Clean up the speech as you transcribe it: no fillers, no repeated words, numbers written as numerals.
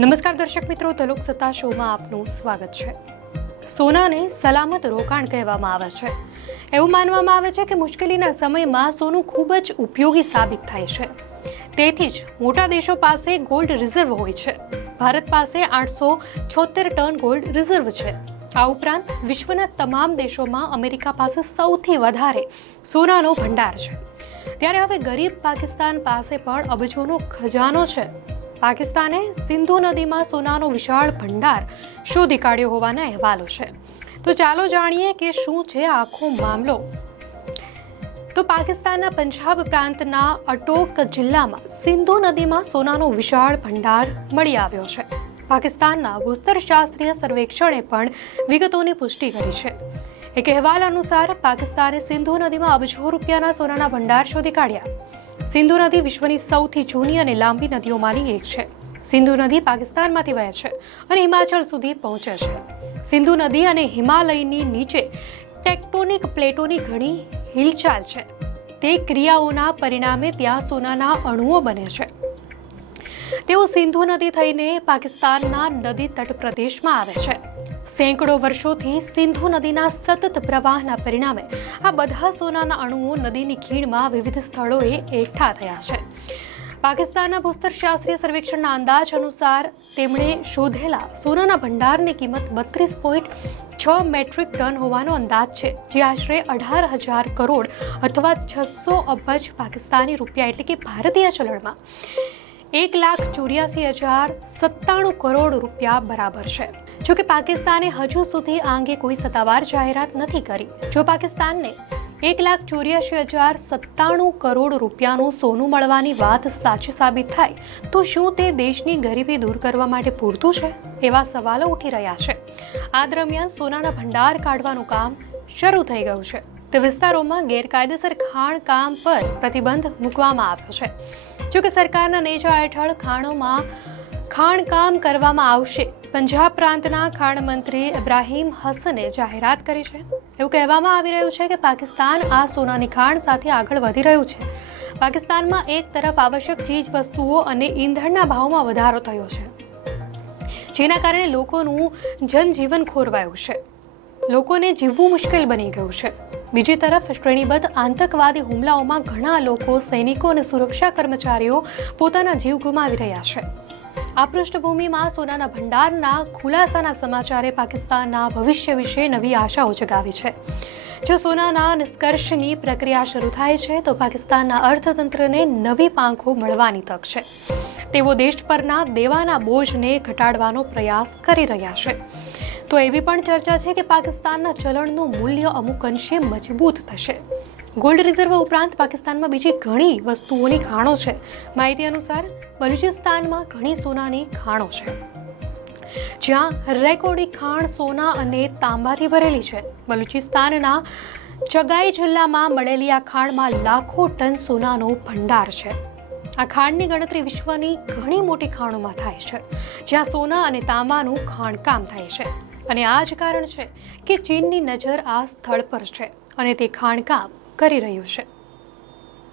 નમસ્કાર દર્શક મિત્રો, તલોક સત્તા શોમાં આપનું સ્વાગત છે। સોનાને સલામત રોકાણ કહેવામાં આવે છે। એવું માનવામાં આવે છે કે મુશ્કેલીના સમયમાં સોનું ખૂબ જ ઉપયોગી સાબિત થાય છે। તેથી જ મોટા દેશો પાસે ગોલ્ડ રિઝર્વ હોય છે। ભારત પાસે 876 ટન ગોલ્ડ રિઝર્વ છે। આ ઉપરાંત વિશ્વના તમામ દેશોમાં અમેરિકા પાસે સૌથી વધારે સોનાનો ભંડાર છે। ત્યારે હવે ગરીબ પાકિસ્તાન પાસે પણ અબજોનો ખજાનો છે। પાકિસ્તાને સિંધુ નદીમાં સોનાનો વિશાળ ભંડાર શોધી કાઢ્યો હોવાના અહેવાલો છે। તો ચાલો જાણીએ કે શું છે આખો મામલો। તો પાકિસ્તાનના પંજાબ પ્રાંતના અટોક જિલ્લામાં સિંધુ નદીમાં સોનાનો વિશાળ ભંડાર મળી આવ્યો છે। પાકિસ્તાનના ભૂસ્તરશાસ્ત્રીય સર્વેક્ષણે પણ વિગતોની પુષ્ટિ કરી છે। એક અહેવાલ અનુસાર પાકિસ્તાને સિંધુ નદીમાં અબજો રૂપિયાના સોનાના ભંડાર શોધી કાઢ્યા। સિંધુ નદી વિશ્વની સૌથી જૂની અને લાંબી નદીઓમાંની એક છે। સિંધુ નદી પાકિસ્તાનમાંથી વહે છે અને હિમાચલ સુધી પહોંચે છે। સિંધુ નદી અને હિમાલયની નીચે ટેક્ટોનિક પ્લેટોની ઘણી હિલચાલ છે। તે ક્રિયાઓના પરિણામે ત્યાં સોનાના અણુઓ બને છે। તેઓ સિંધુ નદી થઈને પાકિસ્તાનના નદી તટ પ્રદેશમાં આવે છે। સેંકડો વર્ષોથી સિંધુ નદીના સતત પ્રવાહના પરિણામે આ બધા સોનાના અણુઓ નદીની ખીણમાં વિવિધ સ્થળોએ એકઠા થયા છે। પાકિસ્તાનના ભૂસ્તરશાસ્ત્રીય સર્વેક્ષણના અંદાજ અનુસાર તેમણે શોધેલા સોનાના ભંડારની કિંમત 32.6 મેટ્રિક ટન હોવાનો અંદાજ છે, જે આશરે 18,000 કરોડ અથવા 600 અબજ પાકિસ્તાની રૂપિયા એટલે કે ભારતીય ચલણમાં 1,84,097 કરોડ રૂપિયા બરાબર છે। જોકે પાકિસ્તાને હજુ સુધી આ અંગે કોઈ સત્તાવાર જાહેરાત નથી કરી। જો પાકિસ્તાનને 1,84,097 કરોડ રૂપિયાનું સોનું મળવાની વાત સાચી સાબિત થાય તો શું તે દેશની ગરીબી દૂર કરવા માટે પૂરતું છે? એવા સવાલો ઉઠી રહ્યા છે। આ દરમિયાન સોનાના ભંડાર કાઢવાનું કામ શરૂ થઈ ગયું છે। તે વિસ્તારોમાં ગેરકાયદેસર ખાણકામ પર પ્રતિબંધ મૂકવામાં આવ્યો છે। જોકે સરકારના નેજા હેઠળ ખાણોમાં ખાણકામ કરવામાં આવશે। પંજાબ પ્રાંતના ખાણ મંત્રી ઇબ્રાહીમ હસને જાહેરાત કરી છે। એવું કહેવામાં આવી રહ્યું છે કે પાકિસ્તાન આ સોનાની ખાણ સાથે આગળ વધી રહ્યું છે। પાકિસ્તાનમાં એક તરફ આવશ્યક ચીજ વસ્તુઓ અને ઈંધણના ભાવમાં વધારો થયો છે, જેના કારણે લોકોનું જનજીવન ખોરવાયું છે। લોકોને જીવવું મુશ્કેલ બની ગયું છે। બીજી તરફ શ્રેણીબદ્ધ આતંકવાદી હુમલાઓમાં ઘણા લોકો, સૈનિકો અને સુરક્ષા કર્મચારીઓ પોતાના જીવ ગુમાવી રહ્યા છે। આ પૃષ્ઠભૂમિમાં સોનાના ભંડારના ખુલાસાના સમાચારે પાકિસ્તાનના ભવિષ્ય વિશે નવી આશાઓ જગાવી છે। જો સોનાના નિષ્કર્ષની પ્રક્રિયા શરૂ થાય છે તો પાકિસ્તાનના અર્થતંત્રને નવી પાંખો મળવાની તક છે। તેઓ દેશ પરના દેવાના બોજને ઘટાડવાનો પ્રયાસ કરી રહ્યા છે। તો એવી પણ ચર્ચા છે કે પાકિસ્તાનના ચલણનું મૂલ્ય અમુક અંશે મજબૂત થશે। ગોલ્ડ રિઝર્વ ઉપરાંત પાકિસ્તાનમાં બીજી ઘણી વસ્તુઓની ખાણો છે। માહિતી અનુસાર બલુચિસ્તાનમાં ઘણી સોનાની ખાણો છે, જ્યાં રેકોર્ડી ખાણ સોના અને તાંબાથી ભરેલી છે। બલુચિસ્તાનના ચગાઈ જિલ્લામાં મળેલી આ ખાણમાં લાખો ટન સોનાનો ભંડાર છે। આ ખાણની ગણતરી વિશ્વની ઘણી મોટી ખાણોમાં થાય છે, જ્યાં સોના અને તાંબાનું ખાણકામ થાય છે। અને આ જ કારણ છે કે ચીનની નજર આ સ્થળ પર છે અને તે ખાણકામ કરી રહ્યું છે।